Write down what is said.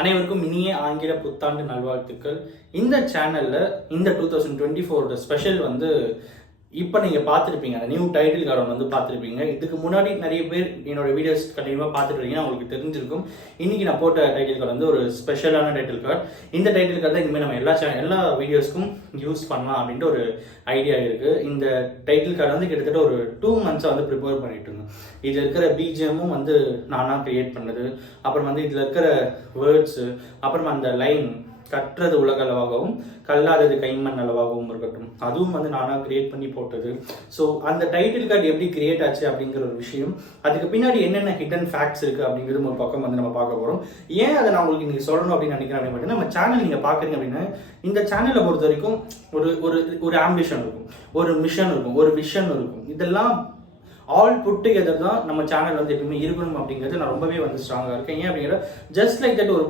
அனைவருக்கும் இனிய ஆங்கில புத்தாண்டு நல்வாழ்த்துக்கள். இந்த சேனல்ல இந்த 2024 ஸ்பெஷல் வந்து இப்போ நீங்கள் பார்த்துருப்பீங்க. அந்த நியூ டைட்டில் கார்டு வந்து பார்த்துருப்பீங்க. இதுக்கு முன்னாடி நிறைய பேர் என்னோட வீடியோஸ் கண்டினியூவாக பார்த்துட்டு இருக்கீங்கன்னா உங்களுக்கு தெரிஞ்சிருக்கும். இன்னைக்கு நான் போட்ட டைட்டில் கார்டு வந்து ஒரு ஸ்பெஷலான டைட்டில் கார்டு. இந்த டைட்டில் கார்டு தான் இனிமேல் நம்ம எல்லா வீடியோஸ்க்கும் யூஸ் பண்ணலாம் அப்படின்ட்டு ஒரு ஐடியா இருக்குது. இந்த டைட்டில் கார்டு வந்து கிட்டத்தட்ட ஒரு 2 months வந்து ப்ரிப்பேர் பண்ணிட்டு இருந்தேன். இதில் இருக்கிற பிஜிஎம்மும் வந்து நானாக கிரியேட் பண்ணது. அப்புறம் வந்து இதில் இருக்கிற வேர்ட்ஸு, அப்புறமா அந்த லைன் கற்றது உலக அளவாகவும் கல்லாதது கைமண் அளவாகவும் இருக்கட்டும், அதுவும் வந்து நானாக கிரியேட் பண்ணி போட்டது. ஸோ அந்த டைட்டில் கார்டு எப்படி கிரியேட் ஆச்சு அப்படிங்கிற ஒரு விஷயம், அதுக்கு பின்னாடி என்னென்ன ஹிடன் ஃபேக்ட்ஸ் இருக்குது அப்படிங்கிறது ஒரு பக்கம் வந்து நம்ம பார்க்க போகிறோம். ஏன் அதை நான் உங்களுக்கு நீங்கள் சொல்லணும் அப்படின்னு நினைக்கிறேன் அப்படின்னு பார்த்தீங்கன்னா, நம்ம சேனல் நீங்கள் பார்க்குறீங்க அப்படின்னா இந்த சேனலை பொறுத்த வரைக்கும் ஒரு ஒரு ஒரு ஆம்பிஷன் இருக்கும், ஒரு மிஷன் இருக்கும், ஒரு விஷன் இருக்கும். இதெல்லாம் ஆல் புட் டுகெதர் தான் நம்ம சேனல் வந்து எப்பவுமே இருக்கணும் அப்படிங்கிறது நான் ரொம்பவே வந்து ஸ்ட்ராங்காக இருக்கேன். ஏன் அப்படிங்கிற ஜஸ்ட் லைக் தட் ஒரு